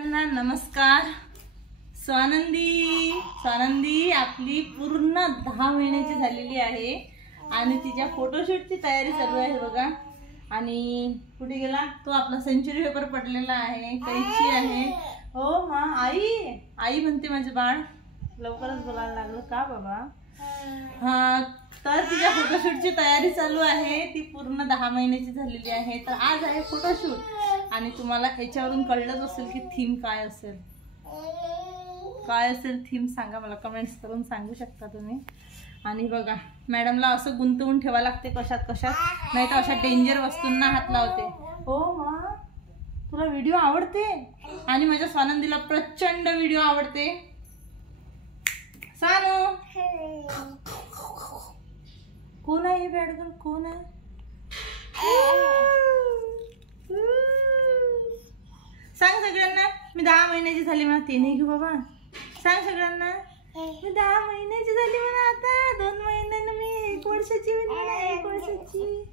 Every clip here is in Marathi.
सगळ्यांना नमस्कार। स्वानंदी आपली पूर्ण 10 महिन्याची झालेली आहे आणि तिच्या फोटोशूटची तयारी चालू आहे बघा। आणि कुठे गेला तो आपला सेंचुरी पेपर पडलेला आहे, कैची आहे। हो मा आई म्हणते माझे बाळ, लवकरच बोलायला लागलं का बाबा। हा, तर तिच्या फोटोशूटची तयारी चालू आहे। ती पूर्ण 10 महिन्याची झालेली आहे। तर आज आहे फोटोशूट आणि तुम्हाला याच्यावरून कळलंच असेल की थीम काय असेल। थीम सांगा मला, कमेंट्स करून सांगू शकता तुम्ही। आणि बघा मॅडमला असं गुंतवून ठेवा लागते कशात नाही तर अशा डेंजर वस्तूंना हात लावते। हो मा, तुला व्हिडिओ आवडते आणि माझ्या स्वानंदीला प्रचंड व्हिडिओ आवडते। सानू कोण आहे बॅड गर्ल, कोण आहे? सांग सगळ्यांना मी 10 महिन्याची झाली म्हणा। ते नाही घेऊ बाबा, सांग सगळ्यांना मी 10 महिन्याची झाली म्हणा। आता 2 महिन्यानं मी 1 वर्षाची होईल म्हणा। 1 वर्षाची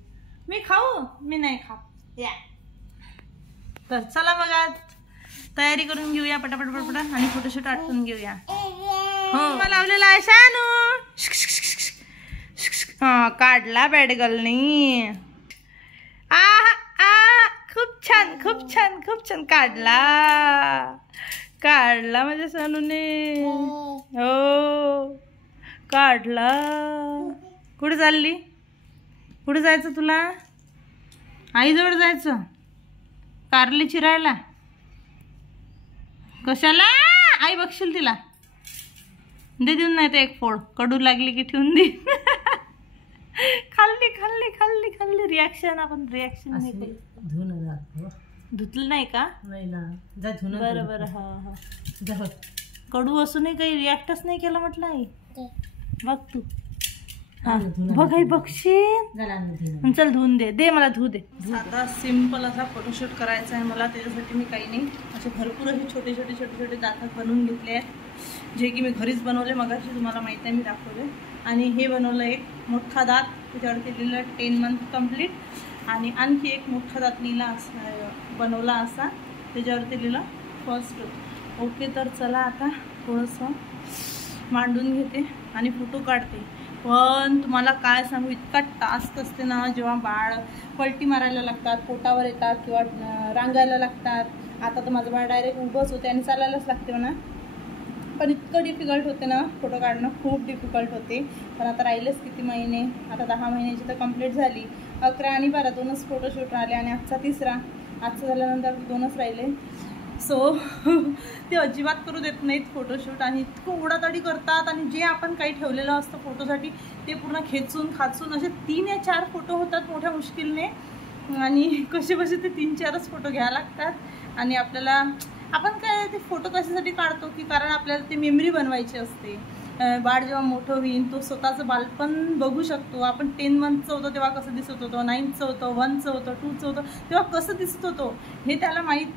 मी खाऊ, मी नाही खात या। तर चला मग आज तयारी करून घेऊया पटापट आणि फोटोशूट आटपून घेऊया। हो मला लावलेला आहे शानू। हा काढला बॅड गर्लनी। खूप छान काढला माझ्या सानूने। हो काढला। कुठे चालली, कुठे जायचं तुला? आईजवळ जायचं, कारली चिरायला। कशाला? आई बघशील तिला, दे देऊन नाही तर एक फोड, कडू लागली की ठेवून दे। खाल्ली रिॲक्शन, आपण रिॲक्शन नाही धुतलं नाही का? नाही ना, बरं हा कडू असूनही काही रिॲक्टच नाही केलं म्हटलं आई। बघ तू, बघ आई बघशील। चल धुवून दे मला धुऊ दे। आता सिंपल असा फोटोशूट करायचा आहे मला। त्याच्यासाठी मी काही नाही, असे भरपूर असे छोटे दातात बनवून घेतले आहेत, जे की मी घरीच बनवले मगाशी, तुम्हाला माहिती आहे मी दाखवले। आणि हे बनवलं एक मोठा दात, त्याच्यावरती लिहिलं 10 मंथ कंप्लीट। आणि आणखी एक मोठा दात लिहिला बनवला असा, त्याच्यावरती लिहिलं फर्स्ट। ओके, तर चला आता थोडंसं मांडून घेते आणि फोटो काढते। पण तुम्हाला काय सांगू, इतका टास्क असते ना, जेव्हा बाळ पलटी मारायला लागतात, पोटावर येतात किंवा रांगायला लागतात। आता तर माझं बाळ डायरेक्ट उभंच होते आणि चालायलाच लागते म्हणा। पण इतकं डिफिकल्ट होते ना, फोटो काढणं खूप डिफिकल्ट होते। पण आता राहिलेच किती महिने, आता 10 महिन्याची तर कंप्लीट झाली। 11 आणि 12 2च फोटोशूट राहिले आणि आजचा 3रा। आजचं झाल्यानंतर 2च राहिले। सो ते अजिबात करू देत नाहीत फोटोशूट आणि इतकं उडाताडी करतात। आणि जे आपण काही ठेवलेलं असतं फोटोसाठी ते पूर्ण खेचून खाचून असे 3 या 4 फोटो होतात मोठ्या मुश्किलने। आणि कसे ते 3-4च फोटो घ्यायला लागतात। आणि आपल्याला आपण काय ते फोटो कशासाठी काढतो की कारण आपल्याला ते मेमरी बनवायची असते। बाळ जेव्हा मोठं होईल तो स्वतःचं बालपण बघू शकतो। आपण 10 मंथचं होतो तेव्हा कसं दिसत होतं, 9चं होतं, 1चं होतं, 2चं होतं तेव्हा कसं दिसत होतो हे त्याला माहीत,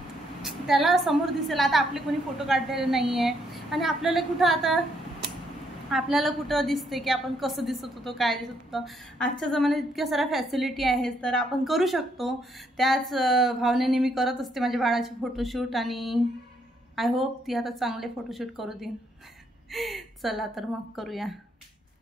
त्याला समोर दिसेल। आता आपले कोणी फोटो काढलेले नाही आहे आणि आपल्याला कुठं दिसते की आपण कसं दिसत होतो, काय दिसत होतं। आजच्या जमान्यात इतक्या साऱ्या फॅसिलिटी आहेत, तर आपण करू शकतो। त्याच भावनेने मी करत असते माझ्या बाळाचे फोटोशूट आणि आय होप ती आता चांगले फोटोशूट करू देईन। चला तर मग करूया।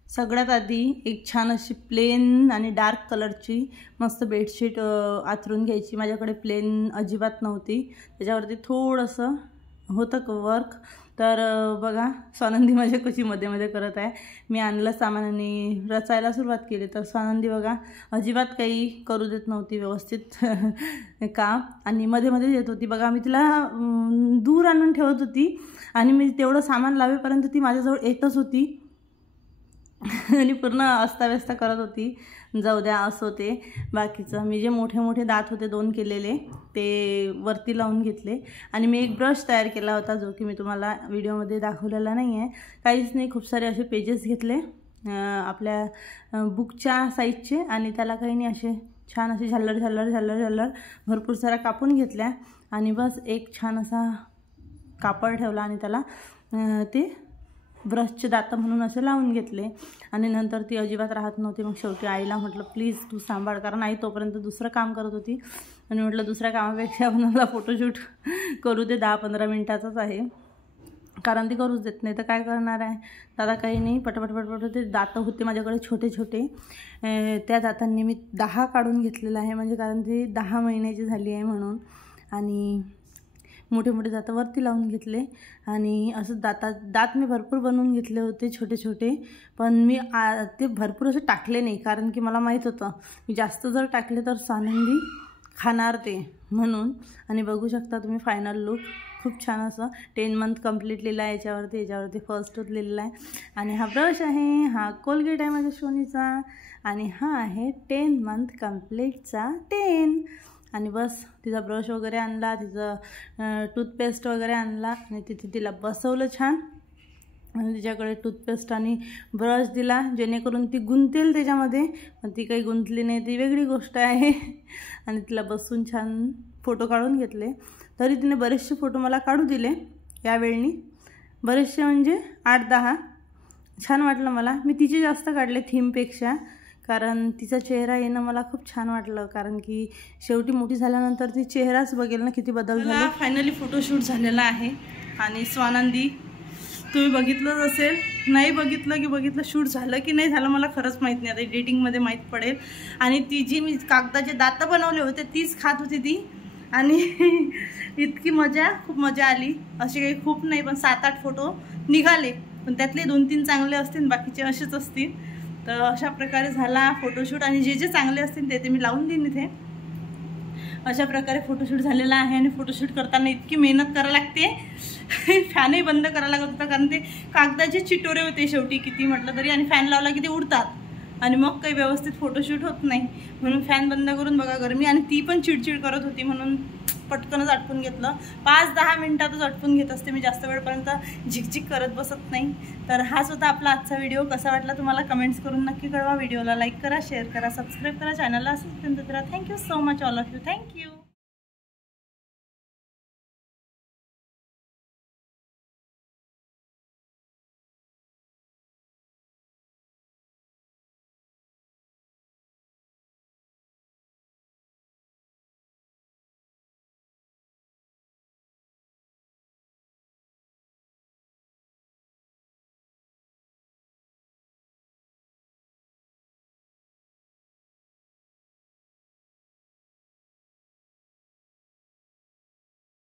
सगळ्यात आधी एक छान अशी प्लेन आणि डार्क कलरची मस्त बेडशीट आथरून घ्यायची। माझ्याकडे प्लेन अजिबात नव्हती, त्याच्यावरती थोडंसं होतं वर्क। तर बघा स्वानंदी माझ्या कशी मध्ये करत आहे। मी आणलं सामान आणि रचायला सुरुवात केली, तर स्वानंदी बघा अजिबात काही करू देत नव्हती व्यवस्थित काम, आणि मध्ये येत होती बघा। मी तिला दूर आणून ठेवत होती आणि मी तेवढं सामान लावेपर्यंत ती माझ्याजवळ येतच होती आणि पूर्ण अस्ताव्यस्त करत होती। जाऊ द्या, असं होते। बाकीचं मी जे मोठे दात होते 2 केलेले ते वरती लावून घेतले। आणि मी एक ब्रश तयार केला होता, जो की मी तुम्हाला व्हिडिओमध्ये दाखवलेला नाही आहे। काहीच नाही, खूप सारे असे पेजेस घेतले आपल्या बुकच्या साईजचे आणि त्याला काही नाही, असे छान असे झाल्लर भरपूर सारा कापून घेतल्या आणि बस एक छान असा कापड ठेवला आणि त्याला ते ब्रशचे दात म्हणून असे लावून घेतले आणि नंतर ती अजिबात राहत नव्हती. मग शेवटी आईला म्हटलं प्लीज तू सांभाळ, कारण आई तोपर्यंत दुसरं काम करत होती आणि म्हटलं दुसऱ्या कामापेक्षा मला फोटोशूट करू दे, 10-15 मिनटाचाच आहे, कारण ती करूच देत नाही तर काय करणार आहे. दादा काही नाही, पटपट पटपट ते दातं होते माझ्याकडे छोटे छोटे, त्या दातांनी मी 10 काढून घेतलेलं आहे, म्हणजे कारण ती 10 महिन्याची झाली आहे म्हणून. आणि मोठे मोठे दात वरती लावून घेतले आणि असं दात मी भरपूर बनवून घेतले होते छोटे छोटे, पण मी ते भरपूर असे टाकले नाही, कारण की मला माहीत होतं मी जास्त जर टाकले तर स्वानंदी खाणार ते म्हणून. आणि बघू शकता तुम्ही फायनल लुक, खूप छान असं 10 मंथ कंप्लीट लिहिलं आहे याच्यावरती फर्स्ट टूथ लिहिलेलं आहे. आणि हा ब्रश आहे, हा कोलगेट आहे माझ्या सोनीचा, आणि हा आहे 10 मंथ कंप्लीटचा 10. आणि बस तिचा ब्रश वगैरे आणला, तिचं टूथपेस्ट वगैरे आणला आणि तिथे तिला बसवलं छान आणि तिच्याकडे टूथपेस्ट आणि ब्रश दिला जेणेकरून ती गुंतेल त्याच्यामध्ये, पण ती काही गुंतली नाही, ती वेगळी गोष्ट आहे. आणि तिला बसून छान फोटो काढून घेतले. तरी तिने बरेचसे फोटो मला काढू दिले यावेळी, बरेचसे म्हणजे 8-10. छान वाटलं मला, मी तिचे जास्त काढले थीमपेक्षा, कारण तिचा चेहरा येणं मला खूप छान वाटलं, कारण की शेवटी मोठी झाल्यानंतर ती चेहराच बघेल ना किती बदल झाला. फायनली फोटोशूट झालेला आहे आणि स्वानंदी तुम्ही बघितलंच असेल, नाही बघितलं की बघितलं, शूट झालं की नाही झालं मला खरंच माहीत नाही, आता एडिटिंगमध्ये माहीत पडेल. आणि ती जी मी कागदाचे दात बनवले होते तीच खात होती ती, आणि इतकी मजा, खूप मजा आली. असे काही खूप नाही पण 7-8 फोटो निघाले, पण त्यातले 2-3 चांगले असतील, बाकीचे असेच असतील. तर अशा प्रकारे झाला फोटोशूट, आणि जे जे चांगले असतील ते मी लावून देईन इथे. अशा प्रकारे फोटोशूट झालेला आहे. आणि फोटोशूट करताना इतकी मेहनत करायला लागते, फॅनही बंद करायला लागत होता, कारण ते कागदाचे चिटोरे होते शेवटी किती म्हटलं तरी, आणि फॅन लावला की ते उडतात आणि मग काही व्यवस्थित फोटोशूट होत नाही, म्हणून फॅन बंद करून बघा गरमी. आणि ती पण चिडचिड करत होती म्हणून पटकनच आटपून घेतलं. 5-10 मिनिटातच आटपून घेत असते मी, जास्त वेळपर्यंत झिकझिक करत बसत नाही. तर हाच होता आपला आजचा व्हिडिओ. कसा वाटला तुम्हाला कमेंट्स करून नक्की कळवा. व्हिडिओला लाईक करा, शेअर करा, सबस्क्राईब करा, चॅनलला असंच पर्यंत करा. Thank you so much all of you. Thank you.